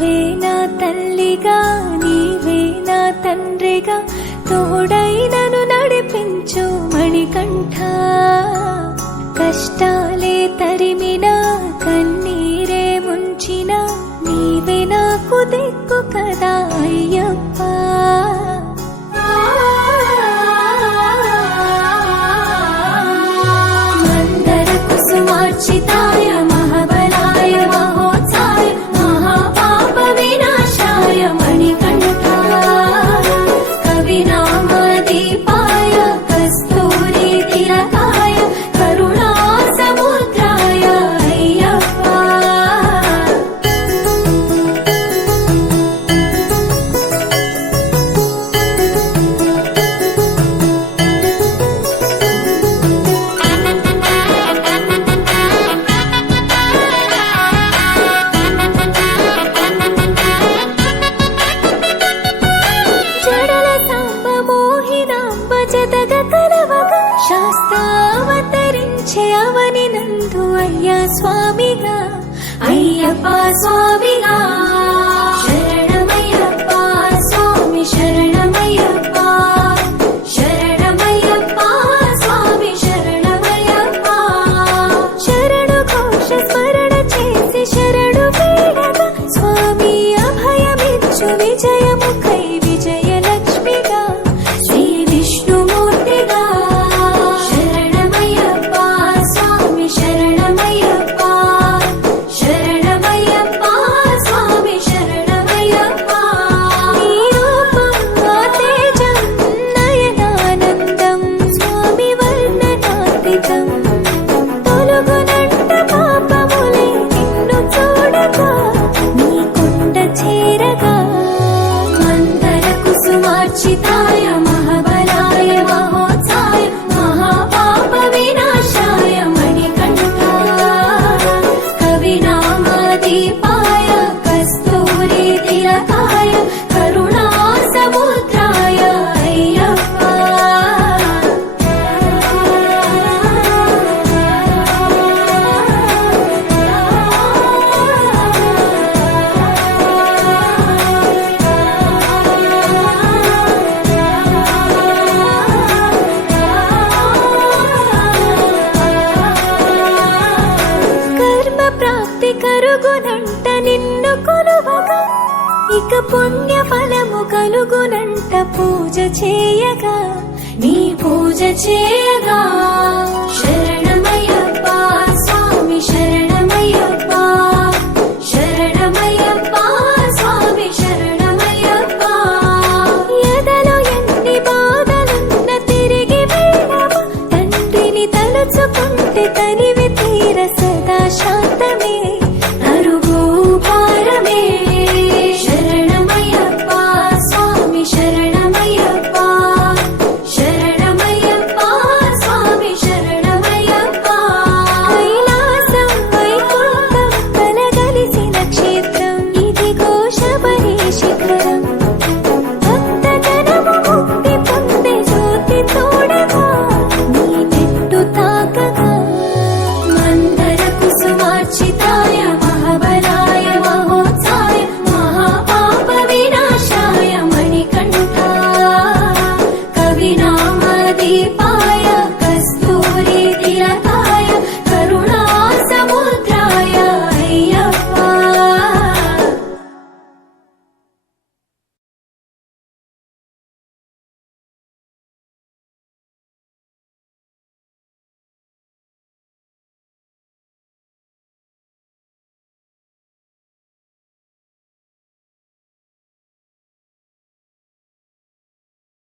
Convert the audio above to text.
నీవే నా తల్లిగా నీవే నా తండ్రిగా తోడైనను నడిపించు మణికంఠ. కష్టాలే తరిమినా కన్నీరే ముంచినా నీవే నాకు దిక్కు కదా అయ్యప్ప. మందర కుసుమార్చితాయ మహాబలాయ మహోత్సాయ మహాపాప వినాశాయ మణికంఠ. కవినామదీపాయ కస్తూరి తిలకాయ కరుణా సముద్రాయ అయ్యప్ప. జడల సాంబ మోహినాంబ జతగ కలవగ శాస్త్రావతరించే అవని నందు అయ్యా స్వామిగా అయ్యప్ప స్వామిగా. శరణమయ్యప్ప స్వామి శరణమయ్యప్ప శరణమయ్యప్ప స్వామి శరణమయ్యప్ప. శరణు ఘోష స్మరణ చేసి శరణు వేడగా స్వామి అభయమిచ్చు విజయముఖై విజయలక్ష్మిగా శ్రీ విష్ణుమూర్తిగా. శరణమయ్యప్ప స్వామి శరణమయ్యప్ప శరణమయ్యప్ప స్వామి శరణమయ్యప్ప. నీ రూపం ఆ తేజం నయనానందం స్వామి వర్ణనాతీతం. తొలగునంట పాపములే నిన్ను చూడగా నీ కొండ చేరగా. మందర కుసుమార్చితాయ మహాబలాయ మహోత్సాయ మహాపాప వినాశాయ మణికంఠ. కవినామదీపాయ కస్తూరి తిలకాయ కరుణా సముద్రాయ అయ్యప్ప. కర్మ ప్రాప్తి కరుగునంట నిన్ను కొలువగా ఇక పుణ్య ఫలము కలుగునంట పూజ చేయగా నీ పూజ చేయగా.